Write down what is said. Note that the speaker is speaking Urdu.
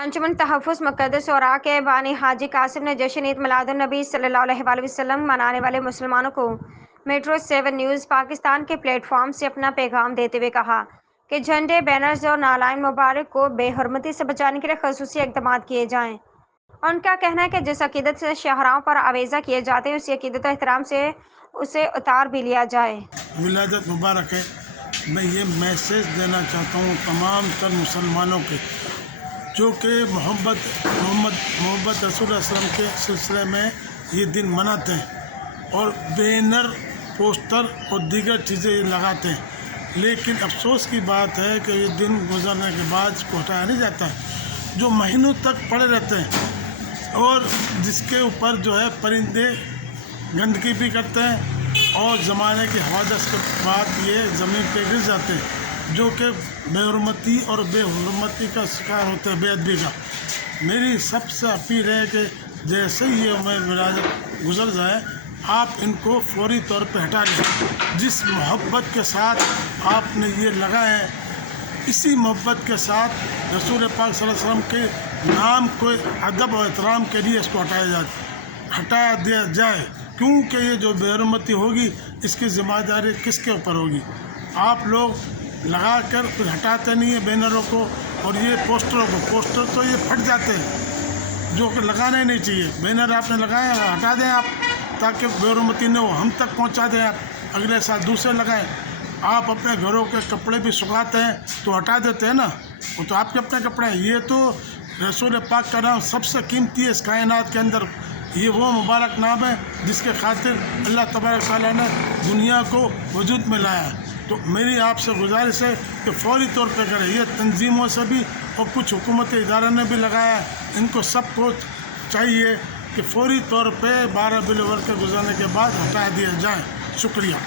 انجمن تحفظ مقدس اورا کے بانی حاجی قاسم نے جشن عید میلاد النبی صلی اللہ علیہ وآلہ وسلم منانے والے مسلمانوں کو میٹرو 7 نیوز پاکستان کے پلیٹ فارم سے اپنا پیغام دیتے ہوئے کہا کہ جھنڈے، بینرز اور نعلین مبارک کو بے حرمتی سے بچانے کے لیے خصوصی اقدامات کیے جائیں۔ ان کا کہنا ہے کہ جس عقیدت سے شاہراہوں پر آویزاں کیے جاتے ہیں، اسی عقیدت و احترام سے اسے اتار بھی لیا جائے۔ ولادت مبارک ہے۔ میں یہ میسیج دینا چاہتا ہوں تمام تر مسلمانوں کے جو کہ محمد رسول اللہ علیہ وسلم کے سلسلے میں یہ دن مناتے ہیں اور بینر، پوسٹر اور دیگر چیزیں لگاتے ہیں، لیکن افسوس کی بات ہے کہ یہ دن گزرنے کے بعد اس کو ہٹایا نہیں جاتا ہے، جو مہینوں تک پڑے رہتے ہیں اور جس کے اوپر جو ہے پرندے گندگی بھی کرتے ہیں اور زمانے کے حوادث کے بعد یہ زمین پہ گر جاتے ہیں، جو کہ بے حرمتی اور بے حرمتی کا شکار ہوتے ہیں، بے ادبی کا۔ میری سب سے اپیل ہے کہ جیسے ہی یہ ولادت گزر جائے آپ ان کو فوری طور پہ ہٹا لیں۔ جس محبت کے ساتھ آپ نے یہ لگایا ہے، اسی محبت کے ساتھ رسول پاک صلی اللہ علیہ وسلم کے نام کو ادب و احترام کے لیے اس کو ہٹا دیا جائے، کیونکہ یہ جو بے حرمتی ہوگی اس کی ذمہ داری کس کے اوپر ہوگی؟ آپ لوگ لگا کر کچھ ہٹاتے نہیں ہیں بینروں کو اور یہ پوسٹروں کو، پوسٹر تو یہ پھٹ جاتے ہیں جو کہ لگانا ہی نہیں چاہیے۔ بینر آپ نے لگایا ہٹا دیں آپ، تاکہ بے حرمتی نہ ہو، ہم تک پہنچا دیں آپ، اگلے سال دوسرے لگائیں۔ آپ اپنے گھروں کے کپڑے بھی سکھاتے ہیں تو ہٹا دیتے ہیں نا، وہ تو آپ کے اپنے کپڑے ہیں۔ یہ تو رسول پاک کا نام سب سے قیمتی ہے اس کائنات کے اندر، یہ وہ مبارک نام ہے جس کے خاطر اللہ تبارک تعالیٰ نے دنیا کو وجود میں لایا ہے۔ تو میری آپ سے گزارش ہے کہ فوری طور پہ کریں۔ یہ تنظیموں سے بھی اور کچھ حکومتی اداروں نے بھی لگایا ہے، ان کو سب کو چاہیے کہ فوری طور پہ 12 ربیع الاول کے گزرنے کے بعد ہٹا دیا جائے۔ شکریہ۔